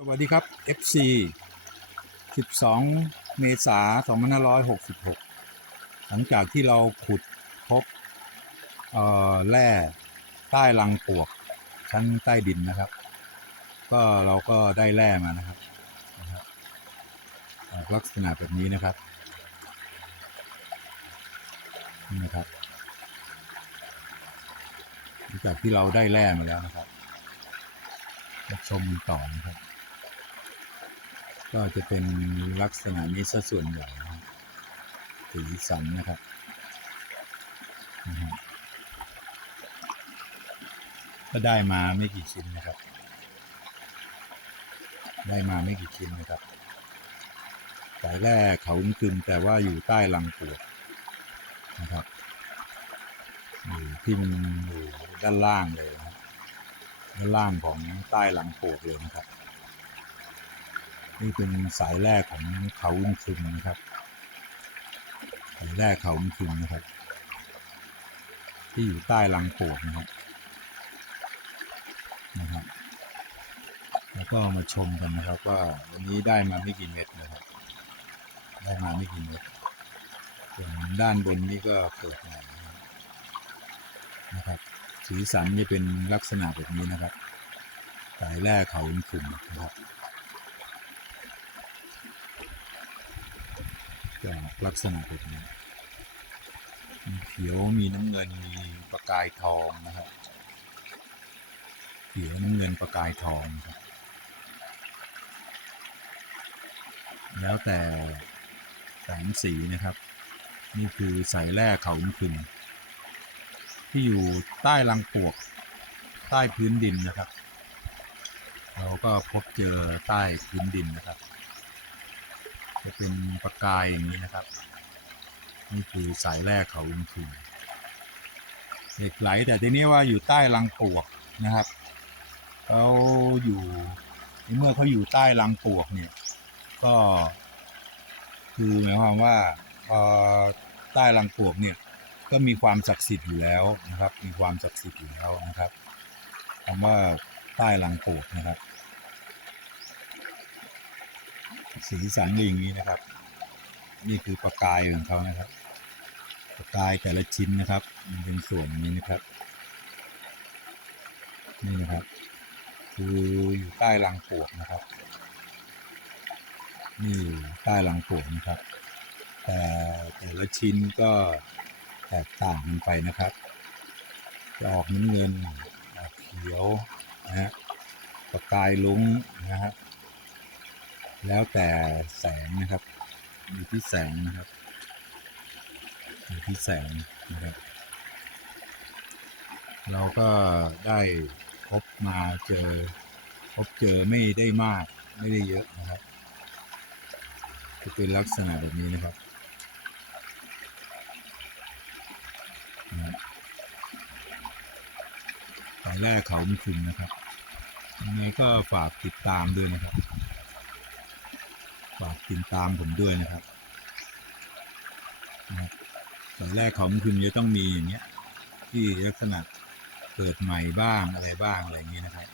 สวัสดีครับ FC 12 เมษายน2566 หลังจากที่เราขุดพบแร่ใต้รังปวกชั้นใต้ดินนะครับ ก็เราก็ได้แร่มานะครับลักษณะแบบนี้นะครับนี่นะครับหลังจากที่เราได้แร่มาแล้วนะครับมาชมต่อนะครับ ก็จะเป็นลักษณะนี้ซะส่วนใหญ่สีสันนะครับก็ได้มาไม่กี่ชิ้นนะครับ ได้มาไม่กี่ชิ้นนะครับสายแรกเขามึงคึมแต่ว่าอยู่ใต้รังปวกนะครับอยู่ที่มันอยู่ด้านล่างเลยนะด้านล่างของใต้รังปวกเลยนะครับ นี่เป็นสายแรกของเขาอุ้มคึมนะครับสายแรกเขาอุ้มคึมนะครับ ที่อยู่ใต้รังปวกนะครับนะครับ แล้วก็มาชมกันนะครับว่าวันนี้ได้มาไม่กี่เม็ดนะครับ ได้มาไม่กี่เม็ดส่วนด้านบนนี่ก็เกิดใหม่นะครับนะครับสีสันจะเป็นลักษณะแบบนี้นะครับสายแรกเขาอุ้มคึมนะครับ จะลักษณะแบบนี้มีเขียวมีน้ำเงินมีประกายทองนะครับเขียวน้ำเงินประกายทองครับแล้วแต่แสงสีนะครับ นี่คือสายแร่เขาอุ้มที่อยู่ใต้รังปวกใต้พื้นดินนะครับ เราก็พบเจอใต้พื้นดินนะครับ เป็นประกายอย่างนี้นะครับ นี่คือสายแรกเขาอุ้มคึมเหล็กไหลแต่ทีนี้ว่าอยู่ใต้รังปวกนะครับเขาอยู่เมื่อเขาอยู่ใต้รังปวกเนี่ย ก็ คือหมายความว่าพอใต้รังปวกเนี่ย ก็มีความศักดิ์สิทธิ์อยู่แล้วนะครับ มีความศักดิ์สิทธิ์อยู่แล้วนะครับคำว่าใต้รังปวกนะครับ สีสันอย่างนี้นะครับ นี่คือประกายของเขานะครับ ประกายแต่ละชิ้นนะครับ มันเป็นส่วนนี้นะครับ นี่นะครับ คืออยู่ใต้รังปวกนะครับ นี่อยู่ใต้รังปวกนะครับ แต่แต่ละชิ้นก็แตกต่างกันไปนะครับจะออกน้ำเงินออกเขียวนะฮะประกายลุ้งนะฮะ แล้วแต่แสงนะครับอยู่ที่แสงนะครับอยู่ที่แสงนะครับ เราก็ได้พบมาเจอ พบเจอไม่ได้มากไม่ได้เยอะนะครับ จะเป็นลักษณะแบบนี้นะครับนะสายแรกเขาไม่คุมนะครับยังไงก็ฝากติดตามด้วยนะครับ ฝากติดตามผมด้วยนะครับตอนแรกของคุณจะต้องมีอย่างเงี้ย ที่ลักษณะเปิดใหม่บ้างอะไรบ้างอะไรอย่างนี้นะครับ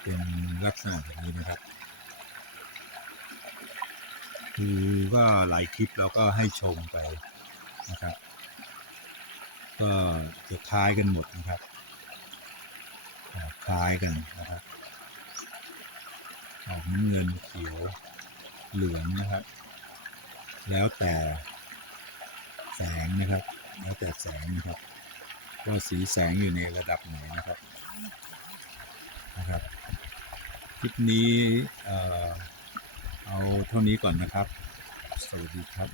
เป็นลักษณะแบบนี้นะครับ คือก็หลายคลิปเราก็ให้ชมไปนะครับ ก็จะคล้ายกันหมดนะครับคล้ายกันนะครับออกน้ำเงินเขียว เหลืองนะครับ แล้วแต่แสงนะครับ แล้วแต่แสงนะครับว่าสีแสงอยู่ในระดับไหนนะครับนะครับคลิปนี้เอ่อเอาเท่านี้ก่อนนะครับ สวัสดีครับ